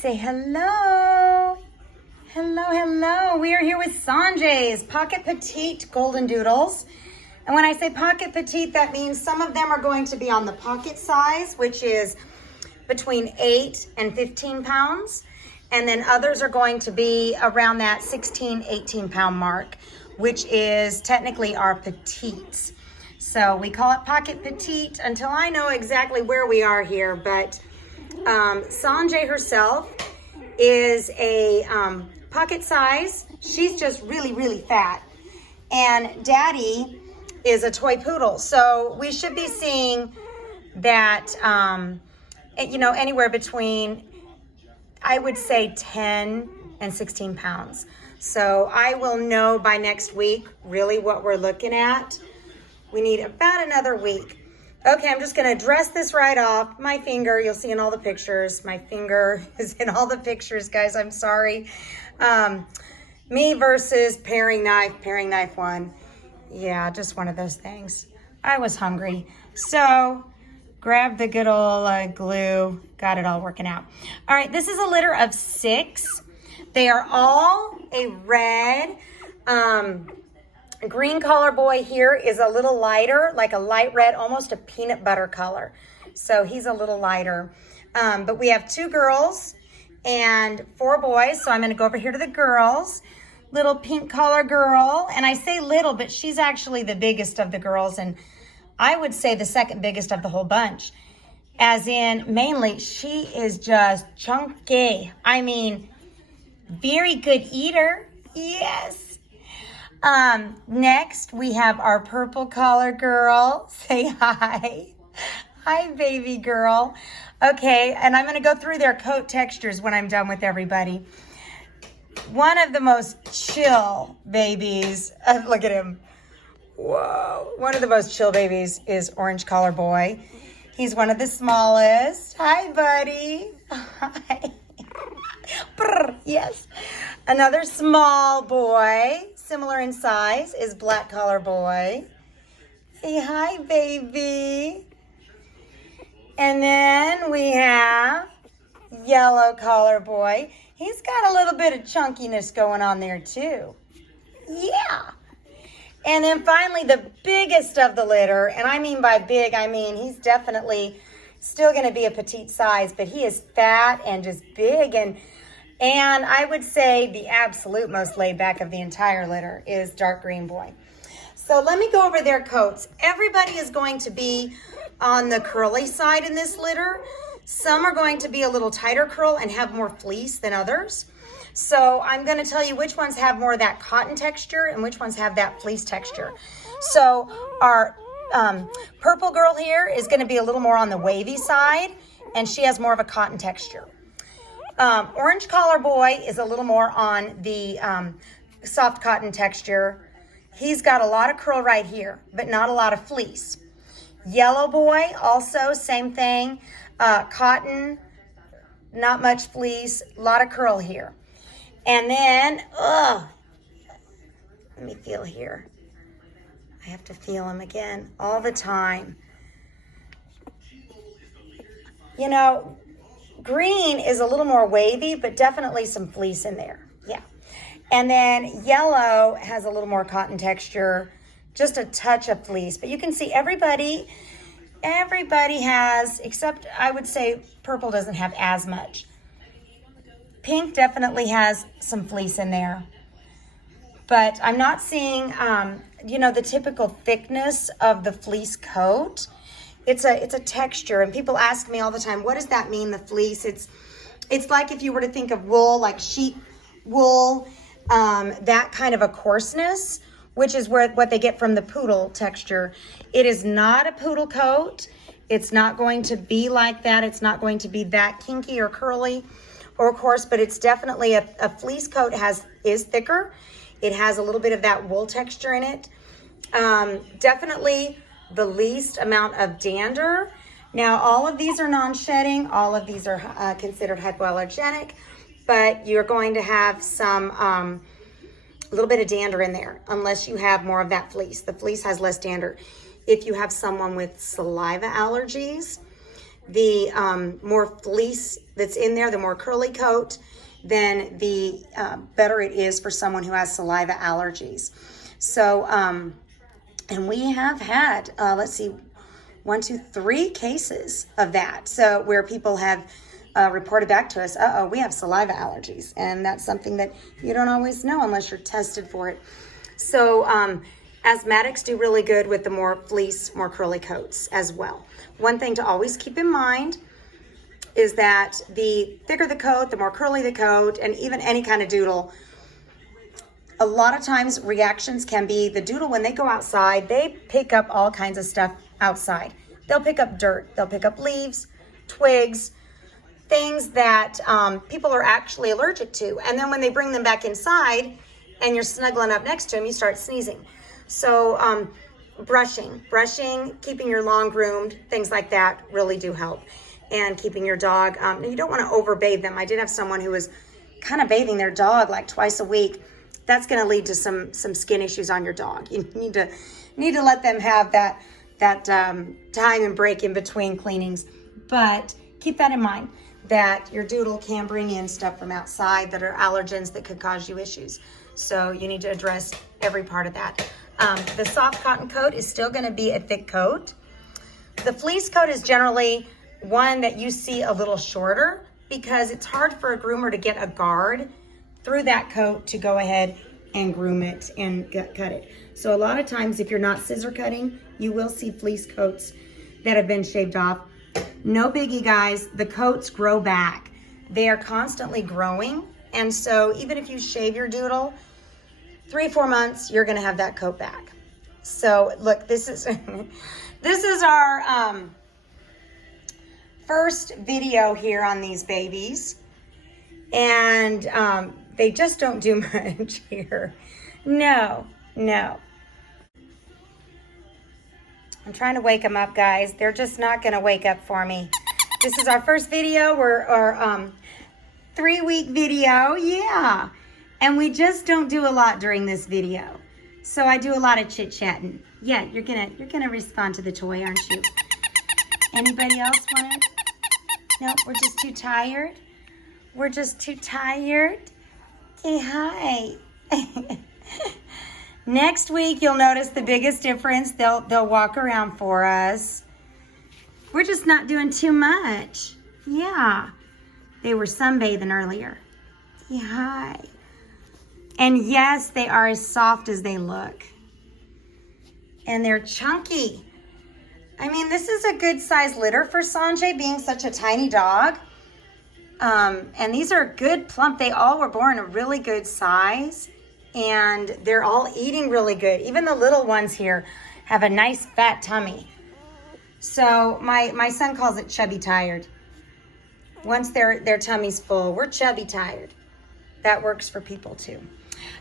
Say hello. Hello, hello. We are here with Sanjay's Pocket Petite Goldendoodles. And when I say pocket petite, that means some of them are going to be on the pocket size, which is between 8 and 15 pounds. And then others are going to be around that 16, 18 pound mark, which is technically our petites. So we call it pocket petite until I know exactly where we are here. But Sanjay herself is a pocket size. She's just really, really fat. And Daddy is a toy poodle. So we should be seeing that, anywhere between, I would say 10 and 16 pounds. So I will know by next week really what we're looking at. We need about another week. Okay, I'm just gonna dress this right off. My finger, you'll see in all the pictures. My finger is in all the pictures, guys, I'm sorry. Me versus paring knife one. Yeah, just one of those things. I was hungry. So, grab the good old glue. Got it all working out. All right, this is a litter of 6. They are all a red. Green color boy here is a little lighter, like a light red, almost a peanut butter color. So he's a little lighter. But we have 2 girls and 4 boys. So I'm gonna go over here to the girls. Little pink color girl. And I say little, but she's actually the biggest of the girls. And I would say the second biggest of the whole bunch. As in, mainly, she is just chunky. I mean, very good eater. Yes. Next, we have our purple collar girl. Say hi. Hi, baby girl. Okay, and I'm going to go through their coat textures when I'm done with everybody. One of the most chill babies, look at him. Whoa. One of the most chill babies is orange collar boy. He's one of the smallest. Hi, buddy. Hi. Brr, yes. Another small boy, similar in size, is black collar boy. Say hi, baby. And then we have yellow collar boy. He's got a little bit of chunkiness going on there too. Yeah. And then finally, the biggest of the litter, and I mean by big, I mean he's definitely still going to be a petite size, but he is fat and just big. And I would say the absolute most laid back of the entire litter is dark green boy. So let me go over their coats. Everybody is going to be on the curly side in this litter. Some are going to be a little tighter curl and have more fleece than others. So I'm going to tell you which ones have more of that cotton texture and which ones have that fleece texture. So our purple girl here is going to be a little more on the wavy side, and she has more of a cotton texture. Orange collar boy is a little more on the soft cotton texture. He's got a lot of curl right here, but not a lot of fleece. Yellow boy, also same thing. Cotton, not much fleece, a lot of curl here. And then, let me feel here. I have to feel him again all the time. You know, green is a little more wavy, but definitely some fleece in there. Yeah. And then yellow has a little more cotton texture, just a touch of fleece. But you can see everybody has, except I would say purple doesn't have as much. Pink definitely has some fleece in there. But I'm not seeing, the typical thickness of the fleece coat. It's a texture, and people ask me all the time, what does that mean, the fleece? It's like if you were to think of wool, like sheep wool, that kind of a coarseness, which is what they get from the poodle texture. It is not a poodle coat. It's not going to be like that. It's not going to be that kinky or curly or coarse, but it's definitely a fleece coat is thicker. It has a little bit of that wool texture in it. Definitely the least amount of dander. Now, all of these are non-shedding. All of these are considered hypoallergenic, but you're going to have some, a little bit of dander in there, unless you have more of that fleece. The fleece has less dander. If you have someone with saliva allergies, the more fleece that's in there, the more curly coat, then the better it is for someone who has saliva allergies. So, and we have had, let's see, 1, 2, 3 cases of that. So where people have reported back to us, we have saliva allergies. And that's something that you don't always know unless you're tested for it. So asthmatics do really good with the more fleece, more curly coats as well. One thing to always keep in mind is that the thicker the coat, the more curly the coat, and even any kind of doodle, a lot of times reactions can be the doodle, when they go outside, they pick up all kinds of stuff outside. They'll pick up dirt, they'll pick up leaves, twigs, things that people are actually allergic to. And then when they bring them back inside and you're snuggling up next to them, you start sneezing. So brushing, keeping your lawn groomed, things like that really do help. And keeping your dog, you don't want to overbathe them. I did have someone who was kind of bathing their dog like twice a week. That's going to lead to some skin issues on your dog. You need to let them have that time and break in between cleanings. But keep that in mind, that your doodle can bring in stuff from outside that are allergens that could cause you issues. So you need to address every part of that. The soft cotton coat is still going to be a thick coat. The fleece coat is generally one that you see a little shorter because it's hard for a groomer to get a guard through that coat to go ahead and groom it and cut it. So a lot of times if you're not scissor cutting, you will see fleece coats that have been shaved off. No biggie, guys, the coats grow back. They are constantly growing. And so even if you shave your doodle, 3-4 months, you're gonna have that coat back. So look, this is this is our first video here on these babies, and they just don't do much here. No. I'm trying to wake them up, guys. They're just not gonna wake up for me. This is our first video, our 3-week video, yeah. And we just don't do a lot during this video. So I do a lot of chit-chatting. Yeah, you're gonna respond to the toy, aren't you? Anybody else want it? No, we're just too tired. We're just too tired. Okay, hi. Next week, you'll notice the biggest difference. They'll walk around for us. We're just not doing too much. Yeah. They were sunbathing earlier. Yeah, hi. And yes, they are as soft as they look. And they're chunky. I mean, this is a good size litter for Sanjay, being such a tiny dog. And these are good plump. They all were born a really good size. And they're all eating really good. Even the little ones here have a nice fat tummy. So my son calls it chubby tired. Once their tummy's full, we're chubby tired. That works for people too.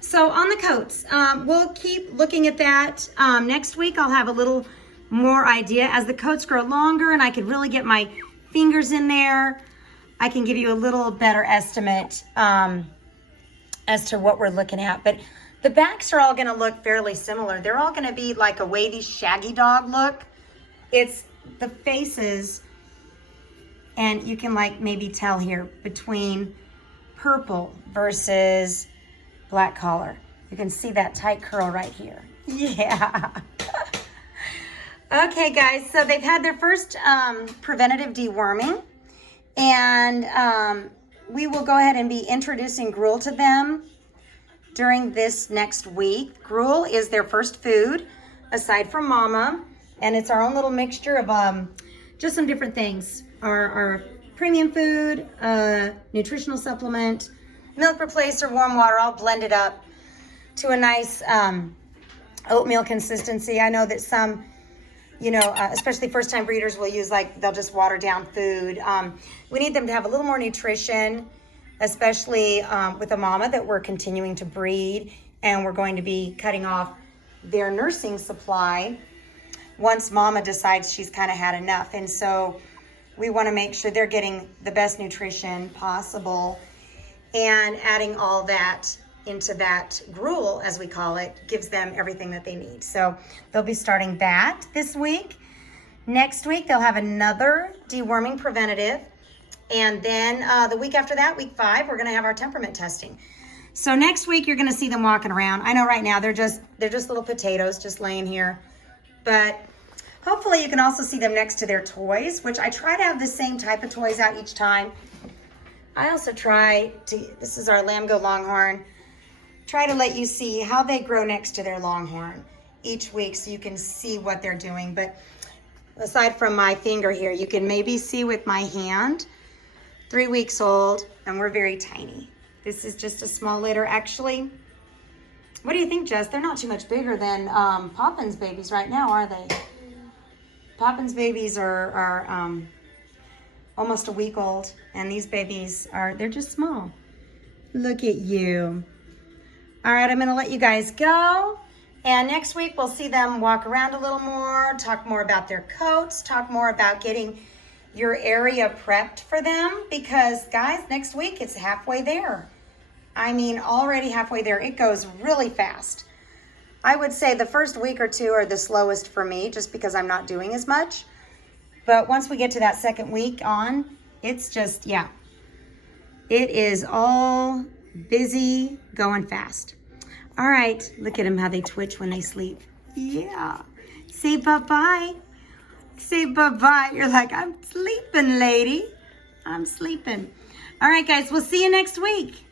So on the coats, we'll keep looking at that. Next week, I'll have a little more idea. As the coats grow longer and I could really get my fingers in there, I can give you a little better estimate as to what we're looking at. But the backs are all gonna look fairly similar. They're all gonna be like a wavy, shaggy dog look. It's the faces, and you can like maybe tell here between purple versus black collar. You can see that tight curl right here. Yeah. Okay, guys, so they've had their first preventative deworming, and we will go ahead and be introducing gruel to them during this next week. Gruel is their first food, aside from mama, and it's our own little mixture of just some different things. Our premium food, nutritional supplement, milk replacer, warm water, all blended up to a nice oatmeal consistency. I know that some, especially first-time breeders will use they'll just water down food. We need them to have a little more nutrition, especially with a mama that we're continuing to breed, and we're going to be cutting off their nursing supply once mama decides she's kind of had enough. And so we want to make sure they're getting the best nutrition possible, and adding all that into that gruel, as we call it, gives them everything that they need. So they'll be starting that this week. Next week, they'll have another deworming preventative. And then the week after that, week 5, we're gonna have our temperament testing. So next week, you're gonna see them walking around. I know right now they're just little potatoes just laying here. But hopefully you can also see them next to their toys, which I try to have the same type of toys out each time. I also try to, this is our Lamgo Longhorn, try to let you see how they grow next to their Longhorn each week so you can see what they're doing. But aside from my finger here, you can maybe see with my hand, 3 weeks old, and we're very tiny. This is just a small litter. Actually, what do you think, Jess? They're not too much bigger than Poppins babies right now, are they? Poppins babies are almost a week old, and these babies they're just small. Look at you. All right, I'm gonna let you guys go. And next week, we'll see them walk around a little more, talk more about their coats, talk more about getting your area prepped for them, because guys, next week, it's halfway there. I mean, already halfway there. It goes really fast. I would say the first week or 2 are the slowest for me, just because I'm not doing as much. But once we get to that second week on, it's just, yeah. It is all busy, going fast. All right, look at them, how they twitch when they sleep. Yeah. Say bye-bye. Say bye-bye. You're like, I'm sleeping, lady. I'm sleeping. All right, guys, we'll see you next week.